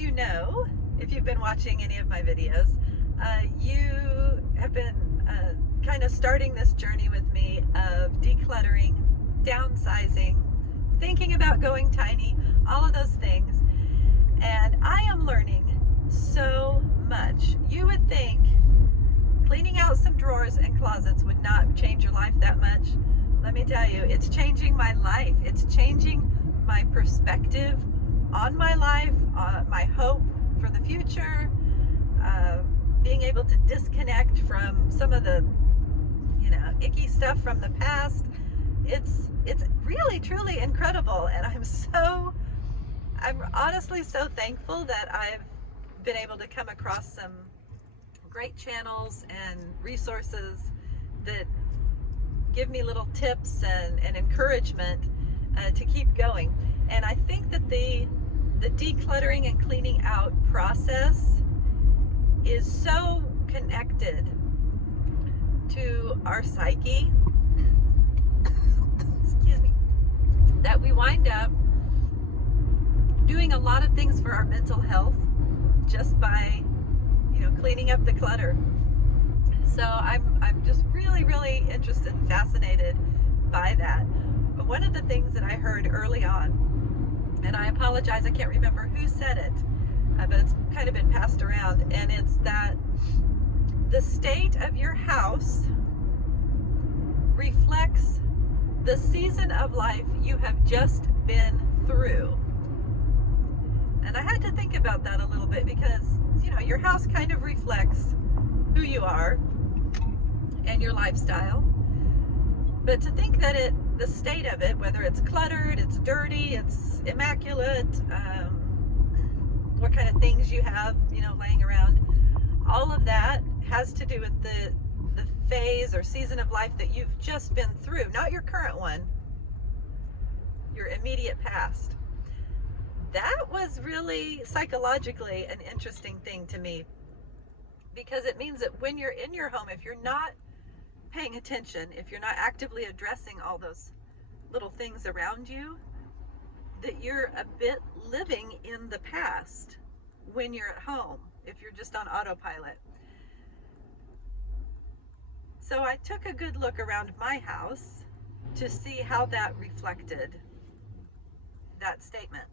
as you know, if you've been watching any of my videos, you have been kind of starting this journey with me of decluttering, downsizing, thinking about going tiny, all of those things. And I am learning so much. You would think cleaning out some drawers and closets would not change your life that much. Let me tell you, it's changing my life. It's changing my perspective on my life, my hope for the future, being able to disconnect from some of the, icky stuff from the past. It's really, truly incredible, and I'm honestly so thankful that I've been able to come across some great channels and resources that give me little tips and encouragement to keep going. And I think that the decluttering and cleaning out process is so connected to our psyche, excuse me, that we wind up doing a lot of things for our mental health just by cleaning up the clutter. So I'm just really, really interested and fascinated by that. But one of the things that I heard early on, and I apologize, I can't remember who said it, but it's kind of been passed around, and it's that the state of your house reflects the season of life you have just been through. And I had to think about that a little bit because, your house kind of reflects who you are and your lifestyle. But to think that the state of it, whether it's cluttered, it's dirty, it's immaculate, what kind of things you have, laying around, all of that has to do with the phase or season of life that you've just been through, not your current one, your immediate past. That was really psychologically an interesting thing to me, because it means that when you're in your home, if you're not paying attention, if you're not actively addressing all those little things around you, that you're a bit living in the past when you're at home, if you're just on autopilot. So I took a good look around my house to see how that reflected that statement.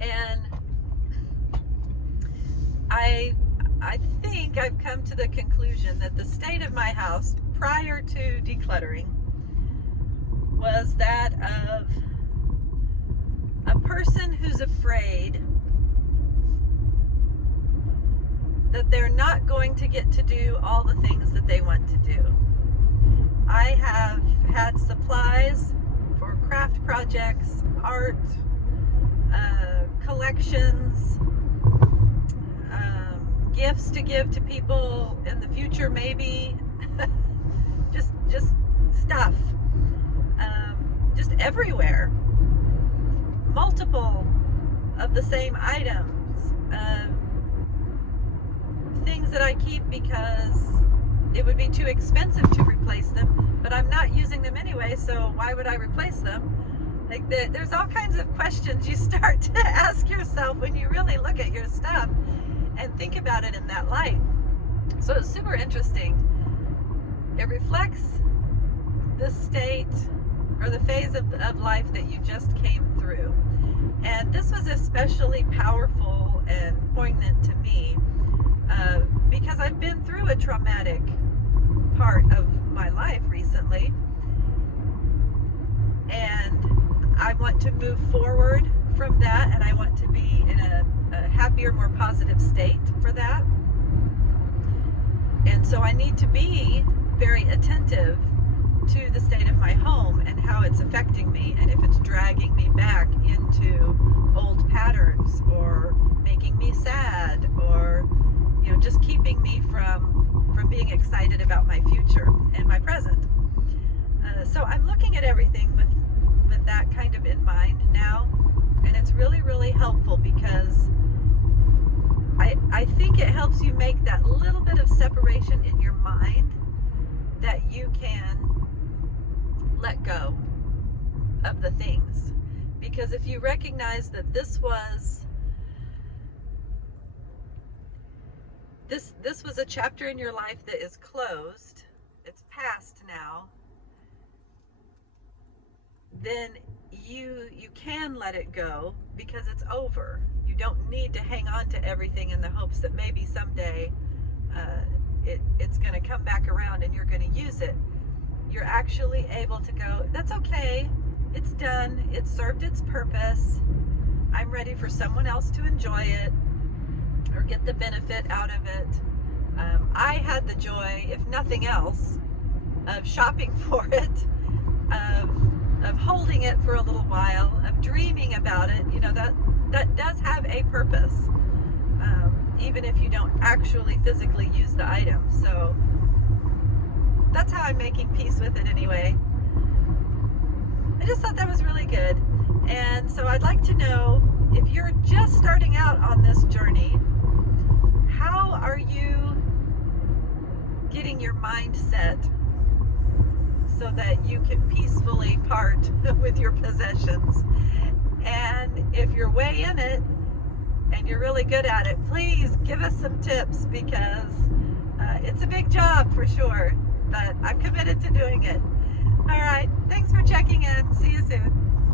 And I think I've come to the conclusion that the state of my house prior to decluttering was that of a person who's afraid that they're not going to get to do all the things that they want to do. I have had supplies for craft projects, art, collections, gifts to give to people in the future, maybe just stuff, just everywhere, multiple of the same items, things that I keep because it would be too expensive to replace them, but I'm not using them anyway, so why would I replace them? Like there's all kinds of questions you start to ask yourself when you really look at your stuff and think about it in that light. So it's super interesting. It reflects the state or the phase of life that you just came through. And this was especially powerful and poignant to me because I've been through a traumatic part of my life recently. And I want to move forward from that, and I want to be in a happier, more positive state for that. And so I need to be very attentive to the state of my home and how it's affecting me, and if it's dragging me back into old patterns or making me sad or just keeping me from being excited about my future and my present. So I'm looking at everything with that kind of in mind now, and it's really, really helpful because I think it helps you make that little bit of separation in your mind that you can let go of the things. Because if you recognize that this was a chapter in your life that is closed, it's past now, then you can let it go because it's over. You don't need to hang on to everything in the hopes that maybe someday it's going to come back around and you're going to use it. You're actually able to go, that's okay, it's done, it served its purpose, I'm ready for someone else to enjoy it or get the benefit out of it. I had the joy, if nothing else, of shopping for it, of holding it for a little while, of dreaming about it. You know, that does have a purpose, even if you don't actually physically use the item. So that's how I'm making peace with it anyway. I just thought that was really good. And so I'd like to know, if you're just starting out on this journey, how are you getting your mind set so that you can peacefully part with your possessions? And if you're way in it and you're really good at it, please give us some tips, because it's a big job for sure, but I'm committed to doing it. All right, thanks for checking in. See you soon.